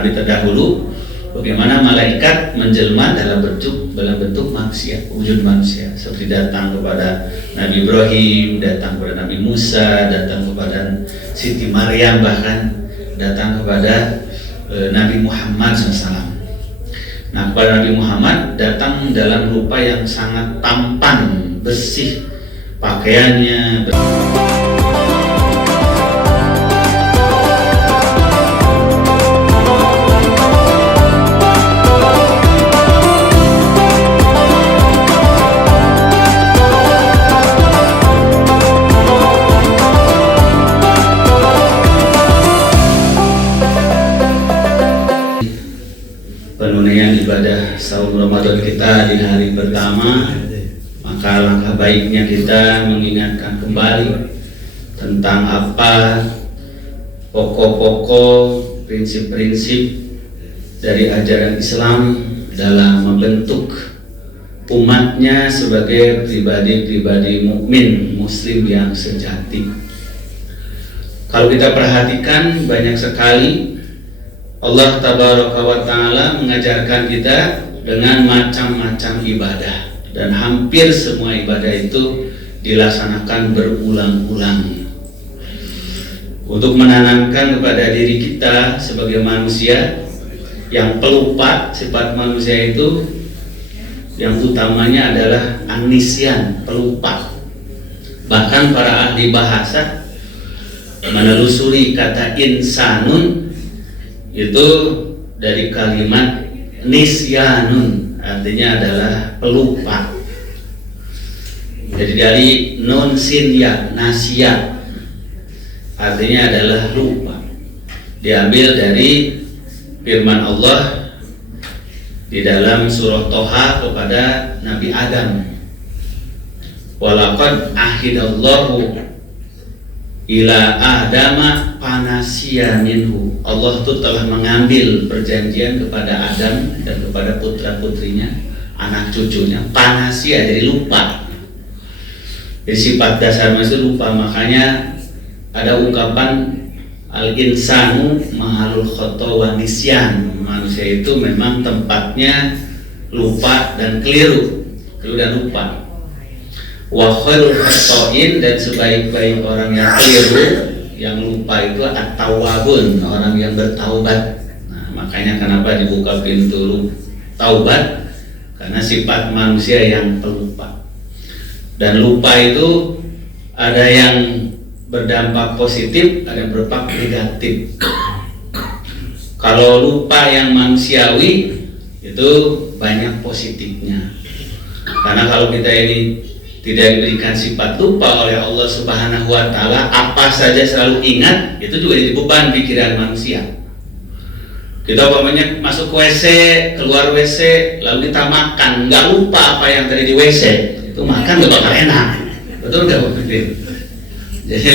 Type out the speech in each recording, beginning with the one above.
nabi terdahulu, bagaimana malaikat menjelma dalam bentuk manusia, wujud manusia, seperti datang kepada Nabi Ibrahim, datang kepada Nabi Musa, datang kepada Siti Maryam, bahkan datang kepada Nabi Muhammad SAW. Nah, kepada Nabi Muhammad datang dalam rupa yang sangat tampan, bersih pakaiannya. Penunaian ibadah saum Ramadan kita di hari pertama, maka langkah baiknya kita mengingatkan kembali tentang apa pokok-pokok prinsip-prinsip dari ajaran Islam dalam membentuk umatnya sebagai pribadi-pribadi mukmin muslim yang sejati. Kalau kita perhatikan, banyak sekali Allah Tabaraka wa Ta'ala mengajarkan kita dengan macam-macam ibadah, dan hampir semua ibadah itu dilaksanakan berulang-ulang untuk menanamkan kepada diri kita sebagai manusia yang pelupa. Sifat manusia itu yang utamanya adalah amnesian, pelupa. Bahkan para ahli bahasa menelusuri kata insanun itu dari kalimat nisyanun, artinya adalah pelupa. Jadi dari non sinya, nasya, artinya adalah lupa. Diambil dari firman Allah di dalam surah Toha kepada Nabi Adam, walaqad ahidallahu ila adama panasya minhu. Allah itu telah mengambil perjanjian kepada Adam dan kepada putra-putrinya, anak cucunya. Panasya, jadi lupa. Jadi sifat dasar manusia lupa. Makanya ada ungkapan al-insanu mahalul khoto wa nisyan. Manusia itu memang tempatnya lupa dan keliru dan lupa. Wa khairul khotoin, dan sebaik-baik orang yang keliru, yang lupa itu at-tawwabun, orang yang bertaubat. Nah, makanya kenapa dibuka pintu taubat, karena sifat manusia yang pelupa. Dan lupa itu ada yang berdampak positif, ada yang berdampak negatif. Kalau lupa yang manusiawi itu banyak positifnya, karena kalau kita ini tidak diberikan sifat lupa oleh Allah Subhanahu wa Ta'ala, apa saja selalu ingat, itu juga jadi beban pikiran manusia. Kita umpamanya masuk ke WC, keluar WC, lalu kita makan, nggak lupa apa yang tadi di WC, itu makan nggak bakal enak, betul nggak Pak Fikri? Jadi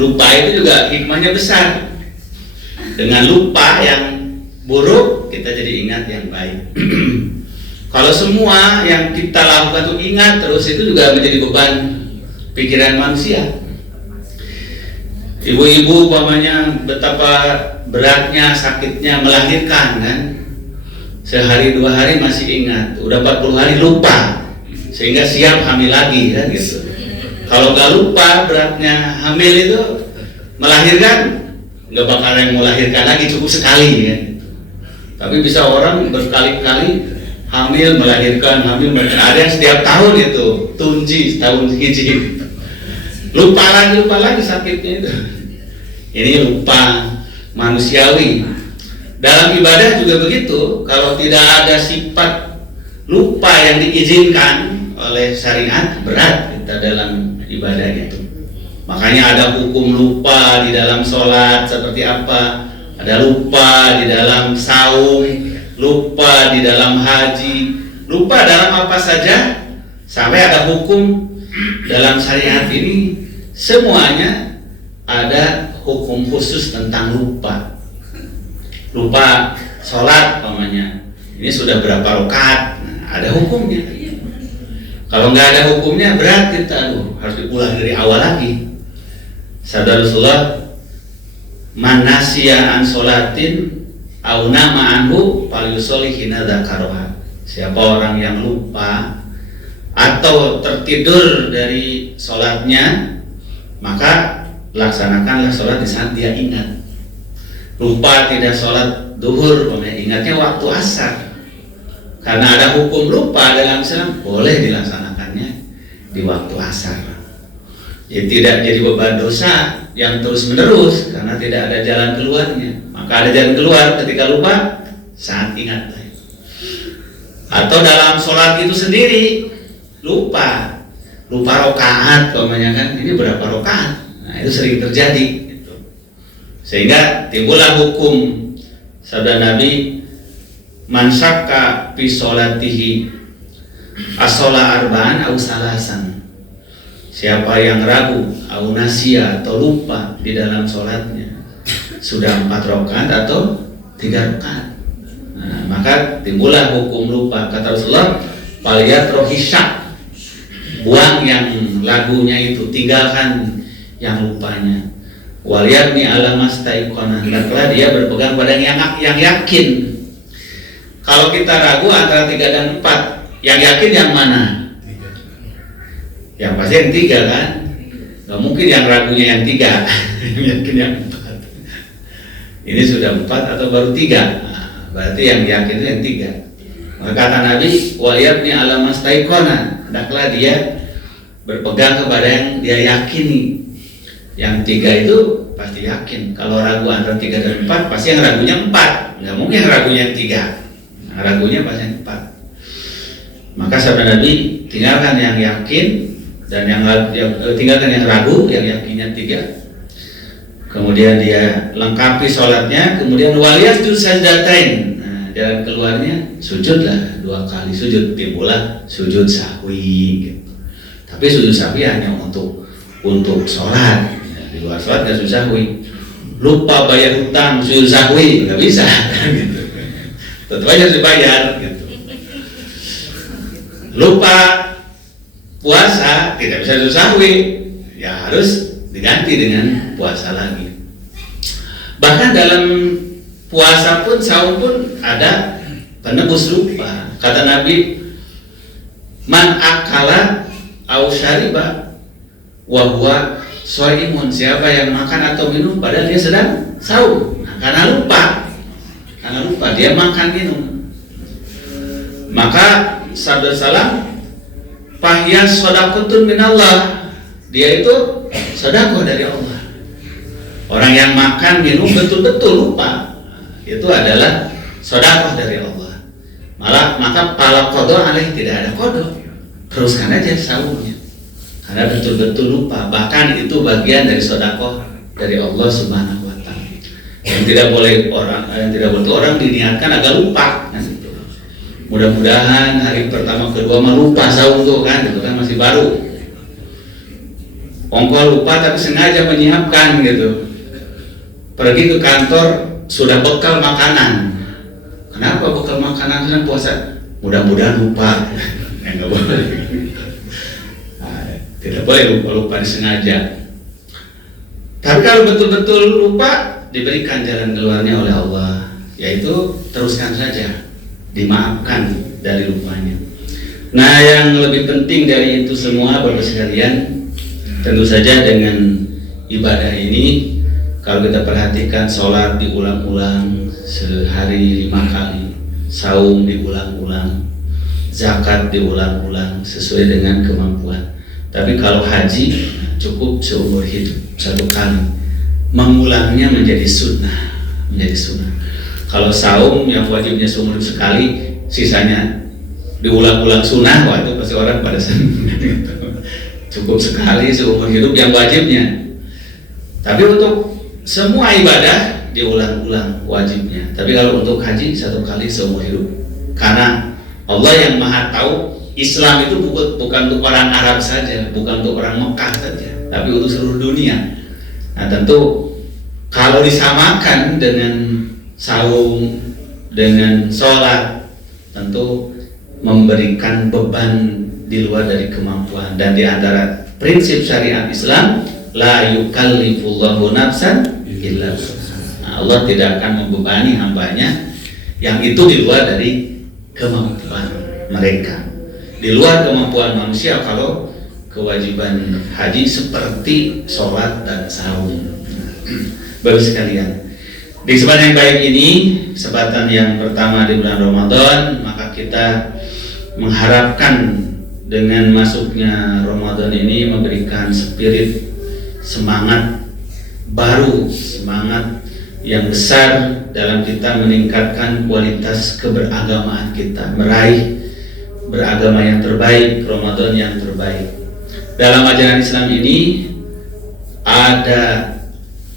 lupa itu juga hikmahnya besar. Dengan lupa yang buruk, kita jadi ingat yang baik. Kalau semua yang kita lakukan itu ingat terus, itu juga menjadi beban pikiran manusia. Ibu-ibu umpamanya betapa beratnya, sakitnya melahirkan kan, sehari 2 hari masih ingat, udah 40 hari lupa, sehingga siap hamil lagi kan gitu. Kalau nggak lupa beratnya hamil itu, melahirkan nggak bakal yang melahirkan lagi, cukup sekali kan. Tapi bisa orang berkali-kali hamil melahirkan, ada yang setiap tahun itu tunji, setahun hiji, lupa lagi sakitnya itu. Ini lupa manusiawi. Dalam ibadah juga begitu. Kalau tidak ada sifat lupa yang diizinkan oleh syariat, berat kita dalam ibadah itu. Makanya ada hukum lupa di dalam sholat seperti apa, ada lupa di dalam saum, lupa di dalam haji, lupa dalam apa saja, sampai ada hukum dalam syariat ini, semuanya ada hukum khusus tentang lupa. Lupa sholat umpamanya, ini sudah berapa rakaat, nah, ada hukumnya. Kalau nggak ada hukumnya berat kita, harus diulang dari awal lagi. Sabda Rasulullah, man nasiya an sholatin au nama anhu falyusolli hina dzakaroha. Siapa orang yang lupa atau tertidur dari sholatnya, maka laksanakanlah sholat di saat dia ingat. Lupa tidak sholat duhur, ingatnya waktu asar. Karena ada hukum lupa dalam Islam, boleh dilaksanakannya di waktu asar. Ya, tidak jadi beban dosa yang terus menerus karena tidak ada jalan keluarnya. Maka ada jalan keluar ketika lupa saat ingat. Atau dalam sholat itu sendiri lupa rokaat, kan ini berapa rokaat. Nah, itu sering terjadi gitu. Sehingga timbullah hukum sabda Nabi, man syakka fi sholatihi as-shola arba'an au salasan. Siapa yang ragu au nasia atau lupa di dalam sholatnya sudah 4 rakaat atau 3 rakaat, nah, maka timbullah hukum lupa. Kata Rasulullah, paliyat rohisyak, buang yang lagunya itu, tinggalkan yang lupanya. Waliyabni ala mastaiqona, hendaklah dia berpegang pada yang yakin. Kalau kita ragu antara 3 dan 4, yang yakin yang mana? Yang pasti yang 3 kan? Gak mungkin yang ragunya yang 3 yang yakin yang 4. Ini sudah 4 atau baru 3? Nah, berarti yang yakin itu yang 3. Maka kata Nabi, waliyabni ala mastaiqona, hendaklah dia berpegang kepada yang dia yakini. Yang 3 itu pasti yakin. Kalau ragu antara 3 dan 4, pasti yang ragunya 4. Nggak mungkin yang ragunya yang 3. Nah, ragunya pasti yang 4. Maka sabda Nabi, tinggalkan yang yakin dan tinggalkan yang ragu, yang yakinnya 3. Kemudian dia lengkapi sholatnya, kemudian waliyasjud sajdatain. Nah, jalan keluarnya sujudlah 2 kali sujud, timbullah sujud sahwi gitu. Tapi sujud sahwi hanya untuk sholat. Di luar sholat nggak sujud sahwi. Lupa bayar hutang sujud sahwi nggak bisa gitu. Tetap aja harus dibayar gitu. Lupa puasa tidak bisa sujud sahwi, ya harus diganti dengan puasa lagi. Bahkan dalam puasa pun, saum pun ada penebus lupa. Kata Nabi, man akala au syariba wa huwa shaimun, siapa yang makan atau minum padahal dia sedang saum. Nah, karena lupa dia makan minum, maka sabda salam, fahya shadaqatun minallah, dia itu sedekah dari Allah. Orang yang makan minum betul-betul lupa, itu adalah sedekah dari Allah. Maka pala qada alaih, tidak ada qada, teruskan aja saumnya karena betul-betul lupa. Bahkan itu bagian dari sedekah dari Allah Subhanahu wa taala. Yang tidak boleh orang diniatkan agak lupa kan itu. Mudah-mudahan hari pertama kedua melupa saum tuh kan, itu kan masih baru. Ongko lupa tapi sengaja menyiapkan gitu. Pergi ke kantor sudah bekal makanan. Kenapa bekal makanan sedang puasa? Mudah-mudahan lupa. Enggak boleh. Nah, tidak boleh lupa disengaja. Tapi kalau betul-betul lupa, diberikan jalan keluarnya oleh Allah, yaitu teruskan saja, dimaafkan dari lupanya. Nah, yang lebih penting dari itu semua Bapak sekalian, tentu saja dengan ibadah ini, kalau kita perhatikan sholat diulang-ulang sehari 5 kali, saum diulang-ulang, zakat diulang-ulang sesuai dengan kemampuan. Tapi kalau haji cukup seumur hidup 1 kali, mengulangnya menjadi sunnah. Kalau saum yang wajibnya seumur hidup sekali, sisanya diulang-ulang sunnah, wah itu pasti orang pada senang. Cukup sekali seumur hidup yang wajibnya. Tapi untuk semua ibadah diulang-ulang wajibnya. Tapi kalau untuk haji 1 kali seumur hidup. Karena Allah yang Maha tahu, Islam itu bukan untuk orang Arab saja, bukan untuk orang Mekah saja, tapi untuk seluruh dunia. Nah, tentu kalau disamakan dengan saum, dengan sholat, tentu memberikan beban di luar dari kemampuan. Dan di antara prinsip syariat Islam, la yukallifullahu nafsan illa wus'aha. Nah, Nah, Allah tidak akan membebani hambanya yang itu di luar dari kemampuan mereka, di luar kemampuan manusia. Kalau kewajiban haji seperti sholat dan saum. Baru sekalian, di kesempatan yang baik ini, kesempatan yang pertama di bulan Ramadan, maka kita mengharapkan dengan masuknya Ramadan ini memberikan spirit semangat baru, semangat yang besar dalam kita meningkatkan kualitas keberagamaan kita, meraih beragama yang terbaik, Ramadan yang terbaik. Dalam ajaran Islam ini ada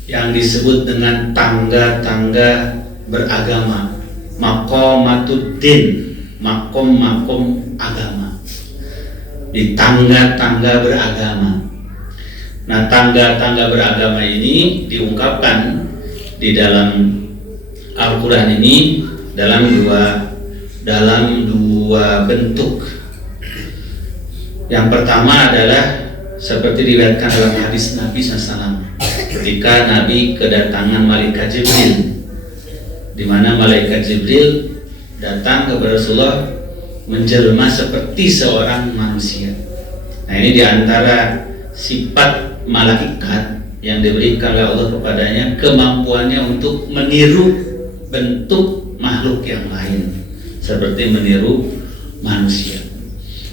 yang disebut dengan tangga-tangga beragama, maqamatud-din, makom agama, di tangga-tangga beragama. Nah, tangga-tangga beragama ini diungkapkan di dalam Al-Quran ini dalam dua bentuk. Yang pertama adalah seperti diriwayatkan dalam hadis Nabi SAW, ketika Nabi kedatangan malaikat Jibril, di mana malaikat Jibril datang kepada Rasulullah menjelma seperti seorang manusia. Nah, ini diantara sifat malaikat yang diberikan oleh Allah kepadanya, kemampuannya untuk meniru bentuk makhluk yang lain, seperti meniru manusia.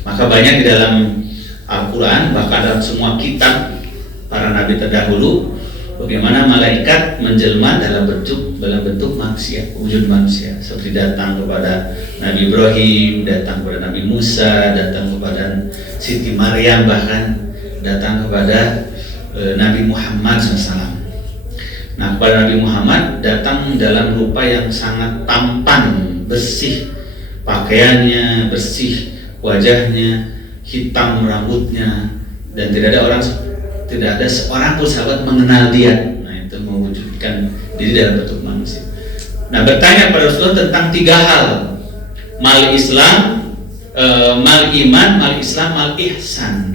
Maka banyak di dalam Al-Quran, bahkan dalam semua kitab para nabi terdahulu, bagaimana malaikat menjelma dalam bentuk manusia, wujud manusia, seperti datang kepada Nabi Ibrahim, datang kepada Nabi Musa, datang kepada Siti Maryam, bahkan datang kepada Nabi Muhammad SAW. Nah, kepada Nabi Muhammad datang dalam rupa yang sangat tampan, bersih pakaiannya, bersih wajahnya, hitam rambutnya, dan tidak ada seorang pun sahabat mengenal dia. Nah, itu mewujudkan diri dalam bentuk manusia. Nah, bertanya pada Rasulullah tentang tiga hal: mal Islam, mal iman, mal Islam, mal ihsan.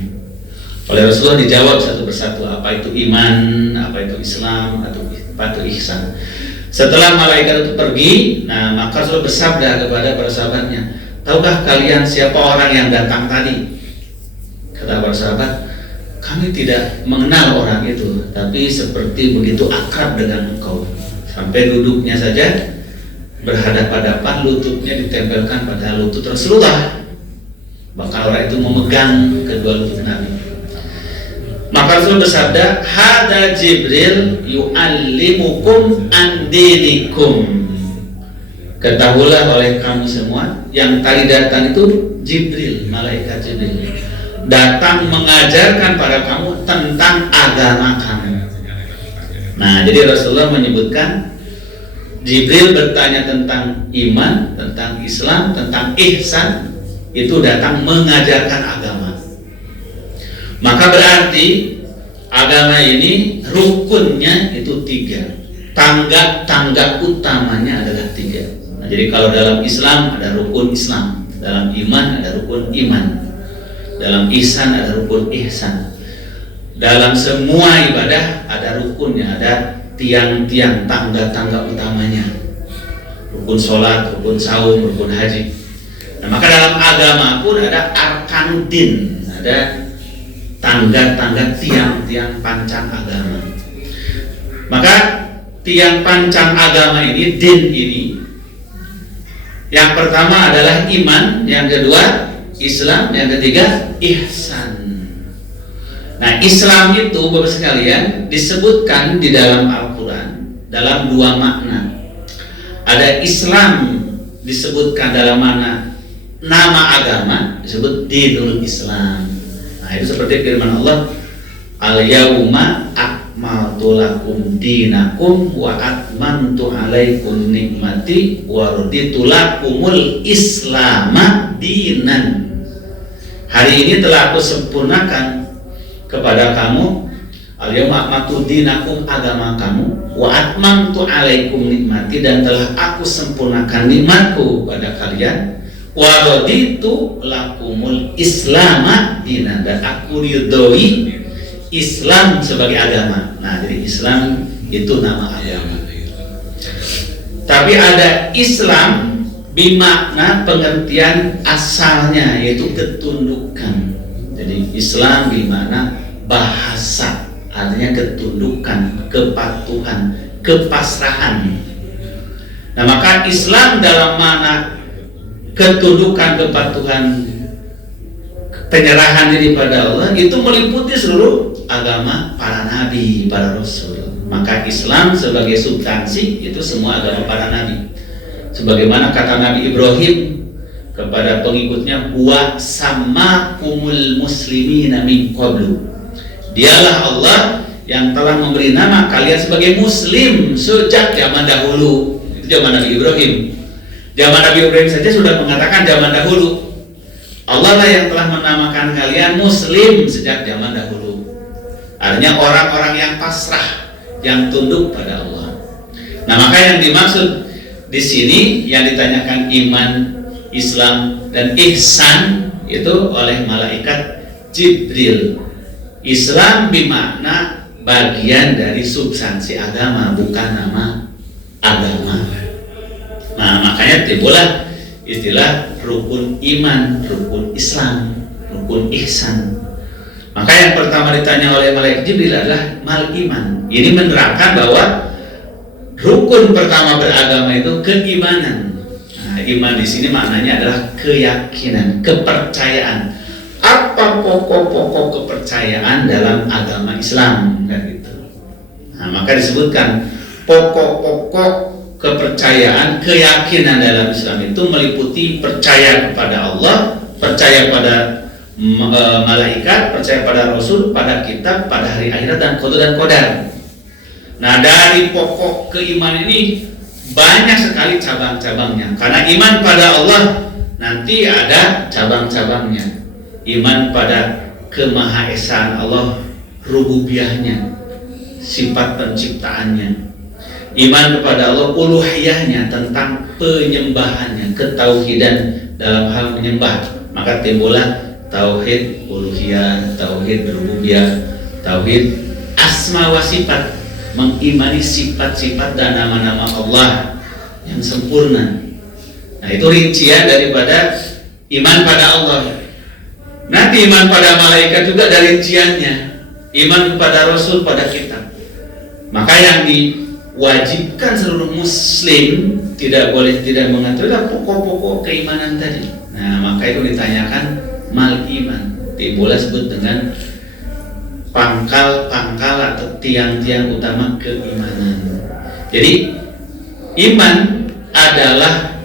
Oleh Rasulullah dijawab satu persatu, apa itu iman, apa itu Islam, atau apa itu ihsan. Setelah malaikat itu pergi, nah maka Rasulullah bersabda kepada para sahabatnya, tahukah kalian siapa orang yang datang tadi? Kata para sahabat, kami tidak mengenal orang itu, tapi seperti begitu akrab dengan engkau. Sampai duduknya saja berhadapan-hadapan, lututnya ditempelkan pada lutut Rasulullah. Bahkan orang itu memegang kedua lutut Nabi. Maka Rasul bersabda, hada Jibril yu'allimukum an dinikum. Ketahuilah oleh kamu semua, yang tadi datang itu Jibril, malaikat Jibril, datang mengajarkan pada kamu tentang agama kamu. Nah, jadi Rasulullah menyebutkan Jibril bertanya tentang iman, tentang Islam, tentang ihsan, itu datang mengajarkan agama. Maka berarti agama ini rukunnya itu tiga, tangga-tangga utamanya adalah tiga. Nah, jadi kalau dalam Islam ada rukun Islam, dalam iman ada rukun iman, dalam ihsan ada rukun ihsan. Dalam semua ibadah ada rukunnya, ada tiang-tiang, tangga-tangga utamanya. Rukun sholat, rukun saum, rukun haji. Nah, maka dalam agama pun ada arkanuddin, ada tangga-tangga, tiang-tiang pancang agama. Maka tiang pancang agama ini, din ini, yang pertama adalah iman, yang kedua Islam, yang ketiga ihsan. Nah, Islam itu Bapak sekalian disebutkan di dalam Al-Quran dalam dua makna. Ada Islam disebutkan dalam makna nama agama, disebut dinul Islam. Nah, itu seperti firman Allah, al-yauma akmaltu lakum dinakum wa atmamtu alaikum nikmati wa raditu lakumul islama dinan. Hari ini telah aku sempurnakan kepada kamu, al-yauma akmaltu dinakum, agama kamu, wa atmamtu alaikum nikmati, dan telah aku sempurnakan nikmatku pada kalian, wa raditu lakumul islama dinan, dan aku ridhoi Islam sebagai agama. Nah, jadi Islam itu nama agama. Tapi ada Islam bimakna pengertian asalnya, yaitu ketundukan. Jadi Islam bimakna bahasa, artinya ketundukan, kepatuhan, kepasrahan. Nah, maka Islam dalam makna ketundukan, kepatuhan, penyerahan diri pada Allah itu meliputi seluruh agama para nabi, para rasul. Maka Islam sebagai substansi itu semua agama para nabi. Sebagaimana kata Nabi Ibrahim kepada pengikutnya, huwa sammakumul muslimina min qablu. Dialah Allah yang telah memberi nama kalian sebagai muslim sejak zaman dahulu. Itu zaman Nabi Ibrahim. Zaman Nabi Ibrahim saja sudah mengatakan zaman dahulu. Allah lah yang telah menamakan kalian muslim sejak zaman dahulu. Artinya orang-orang yang pasrah, yang tunduk pada Allah. Nah, maka yang dimaksud di sini yang ditanyakan iman, Islam, dan ihsan itu oleh malaikat Jibril. Islam bermakna bagian dari substansi agama, bukan nama agama. Nah, makanya timbullah istilah rukun iman, rukun Islam, rukun ihsan. Maka yang pertama ditanya oleh malaikat Jibril adalah mal iman. Ini menerangkan bahwa rukun pertama beragama itu keimanan. Nah, iman di sini maknanya adalah keyakinan, kepercayaan. Apa pokok-pokok kepercayaan dalam agama Islam, kan gitu. Nah, maka disebutkan pokok-pokok kepercayaan, keyakinan dalam Islam itu meliputi percaya kepada Allah, percaya pada malaikat, percaya pada Rasul, pada kitab, pada hari akhirat, dan qada dan qadar. Nah, dari pokok keimanan ini banyak sekali cabang-cabangnya. Karena iman pada Allah nanti ada cabang-cabangnya. Iman pada kemahaesaan Allah, rububiyahnya, sifat penciptaannya. Iman kepada Allah, uluhiyahnya, tentang penyembahannya, ketauhidan dalam hal menyembah. Maka timbullah tauhid uluhiyah, tauhid rububiyah, tauhid asma wa sifat, mengimani sifat-sifat dan nama-nama Allah yang sempurna. Nah, itu rincian daripada iman pada Allah. Nanti iman pada malaikat juga ada rinciannya, iman kepada Rasul, pada kitab. Maka yang diwajibkan seluruh muslim tidak boleh tidak mengatur adalah pokok-pokok keimanan tadi. Nah, maka itu ditanyakan mal iman, timbullah sebut dengan pangkal-pangkal atau tiang-tiang utama keimanan. Jadi iman adalah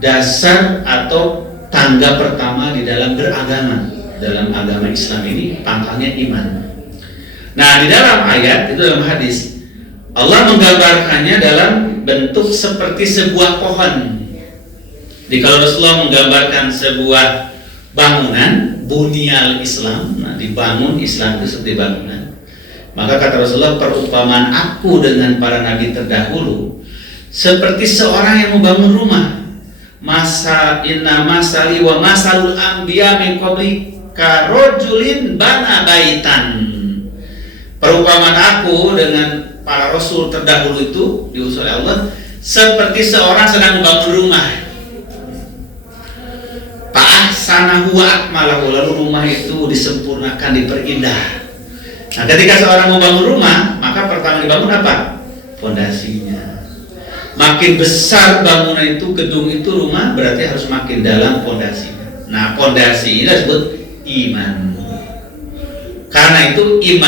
dasar atau tangga pertama di dalam beragama. Dalam agama Islam ini pangkalnya iman. Nah, di dalam ayat itu, dalam hadis, Allah menggambarkannya dalam bentuk seperti sebuah pohon. Jadi kalau Rasulullah menggambarkan sebuah bangunan, bunyal Islam, nah dibangun Islam itu seperti bangunan. Maka kata Rasulullah, perumpamaan aku dengan para nabi terdahulu seperti seorang yang membangun rumah. Inna masali wa masalul anbiya min qabli karojulin bana baitan. Perumpamaan aku dengan para rasul terdahulu itu diutus oleh Allah seperti seorang sedang membangun rumah. Fa'ahsanahu wa akmalahu, lalu rumah itu disempurnakan, diperindah. Nah, ketika seorang membangun rumah, maka pertama dibangun apa? Fondasinya. Makin besar bangunan itu, gedung itu, rumah, berarti harus makin dalam fondasinya. Nah, fondasi ini disebut iman. Karena itu iman